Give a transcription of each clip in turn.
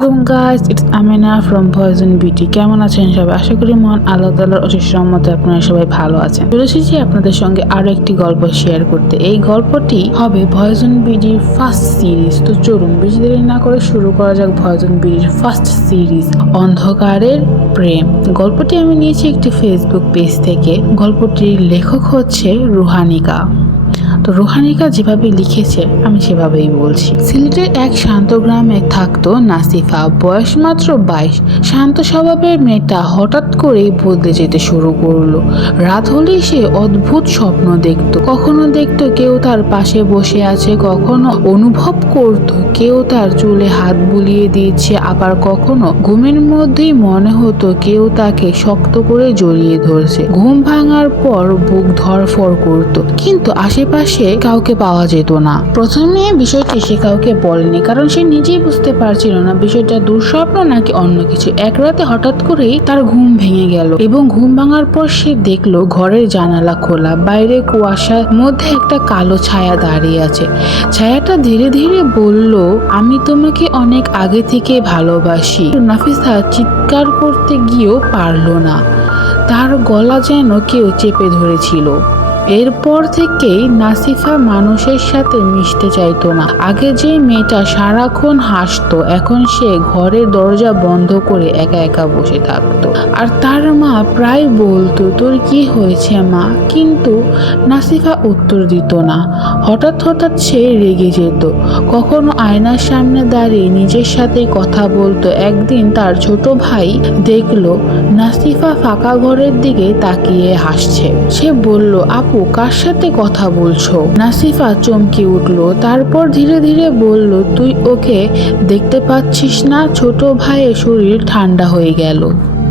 Guys, it's Amina from poison beauty. কেমন আছেন সবাই? আশা করি মহান আল্লাহ তাআলার অশেষ রহমতে আপনারা সবাই ভালো আছেন। চলে এসেছি আপনাদের সঙ্গে আরো একটি গল্প শেয়ার করতে। এই গল্পটি হবে পয়জন বিডির ফার্স্ট সিরিজ। তো চলুন বেশি দেরি না করে শুরু করা যাক পয়জন বিডির ফার্স্ট সিরিজ, অন্ধকারের প্রেম। গল্পটি আমি নিয়েছি একটি ফেসবুক পেজ থেকে। গল্পটির লেখক হচ্ছে রুহানিকা। তো রুহানিকা যেভাবে লিখেছে আমি সেভাবেই বলছি। সিলেটের এক শান্ত গ্রামে থাকতো নাসিফা। বয়স মাত্র 22। শান্ত স্বভাবের মেয়েটা হঠাৎ করেই বদলে যেতে শুরু করলো। রাত হলেই সে অদ্ভুত স্বপ্ন দেখতো। কখনো দেখতো কেউ তার পাশে বসে আছে, কখনো অনুভব করতো কেউ তার চুলে হাত বুলিয়ে দিয়েছে, আবার কখনো ঘুমের মধ্যেই মনে হতো কেউ তাকে শক্ত করে জড়িয়ে ধরছে। ঘুম ভাঙার পর বুক ধড়ফড় করতো, কিন্তু আশেপাশে কাউকে পাওয়া যেত না। প্রথমে বিষয়টি সে কাউকে বলেনি, কারণ সে নিজেই বুঝতে পারছিল না বিষয়টা দুঃস্বপ্ন নাকি অন্য কিছু। এক রাতে হঠাৎ করেই তার ঘুম ভেঙে গেল এবং ঘুম ভাঙার পর সে দেখলো ঘরের জানালা খোলা। বাইরে কুয়াশার মধ্যে একটা কালো ছায়া দাঁড়িয়ে আছে। ছায়াটা ধীরে ধীরে বলল, আমি তোমাকে অনেক আগে থেকে ভালোবাসি। নাফিসা চিৎকার করতে গিয়েও পারল না, তার গলা যেন কেউ চেপে ধরেছিল। এরপর থেকেই নাসিফা মানুষের সাথে মিশতে চাইতো না। আগে যে মেয়েটা সারাক্ষণ হাসতো, এখন সে ঘরের দরজা বন্ধ করে একা একা বসে থাকতো। আর তার মা প্রায় বলতো, তোর কি হয়েছে মা? কিন্তু নাসিফা উত্তর দিত না। হঠাৎ হঠাৎ সে রেগে যেত, কখনো আয়নার সামনে দাঁড়িয়ে নিজের সাথে কথা বলতো। একদিন তার ছোট ভাই দেখলো নাসিফা ফাঁকা ঘরের দিকে তাকিয়ে হাসছে। সে বলল, আপু কার সাথে কথা বলছো? নাসিফা চমকে উঠল, তারপর ধীরে ধীরে বলল, তুই ওকে দেখতে পাচ্ছিস না? ছোট ভাইয়ের শরীর ঠান্ডা হয়ে গেল।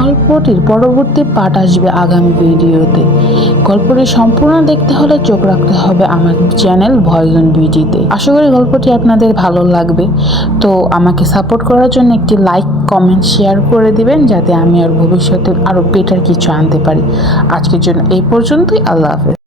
গল্পটির পরবর্তী পার্ট আসবে আগামী ভিডিওতে। গল্পটি সম্পূর্ণ দেখতে হলে চোখ রাখতে হবে আমার চ্যানেল পয়জন বিউটিতে। আশা করি গল্পটি আপনাদের ভালো লাগবে। তো আমাকে সাপোর্ট করার জন্য একটি লাইক, কমেন্ট, শেয়ার করে দিবেন, যাতে আমি আর ভবিষ্যতে আরো বেটার কিছু আনতে পারি। আজকের জন্য এই পর্যন্তই। আল্লাহ হাফেজ।